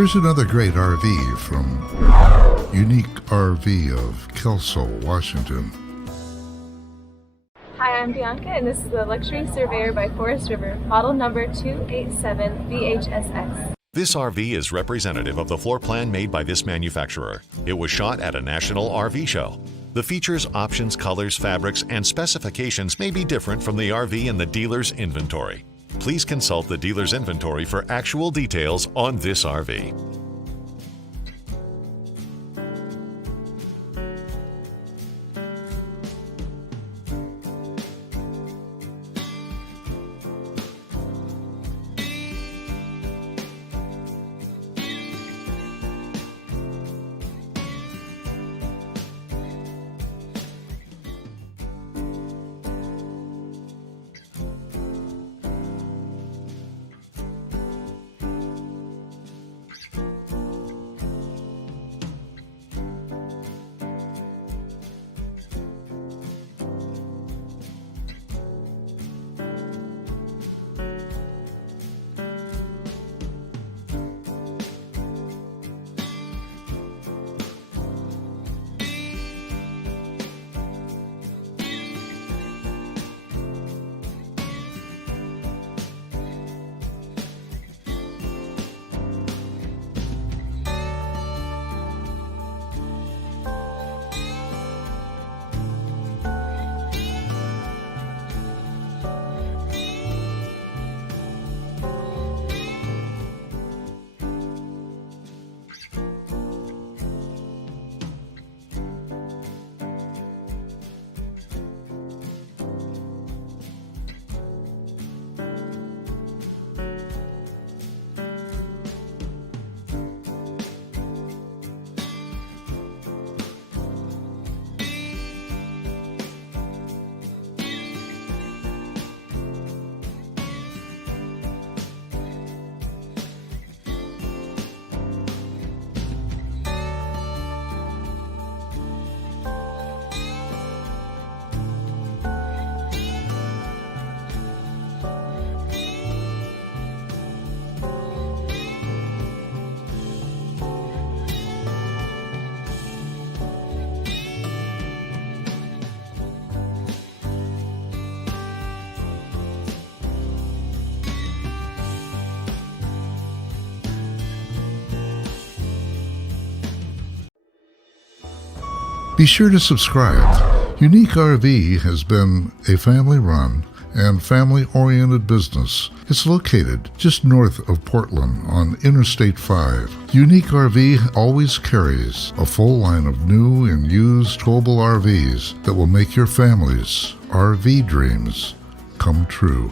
Here's another great RV from U-Neek RV of Kelso, Washington. Hi, I'm Bianca, and this is the Luxury Surveyor by Forest River, model number 287BHSS. This RV is representative of the floor plan made by this manufacturer. It was shot at a national RV show. The features, options, colors, fabrics, and specifications may be different from the RV in the dealer's inventory. Please consult the dealer's inventory for actual details on this RV. Be sure to subscribe. Uneek RV has been a family-run and family-oriented business. It's located just north of Portland on Interstate 5. Uneek RV always carries a full line of new and used towable RVs that will make your family's RV dreams come true.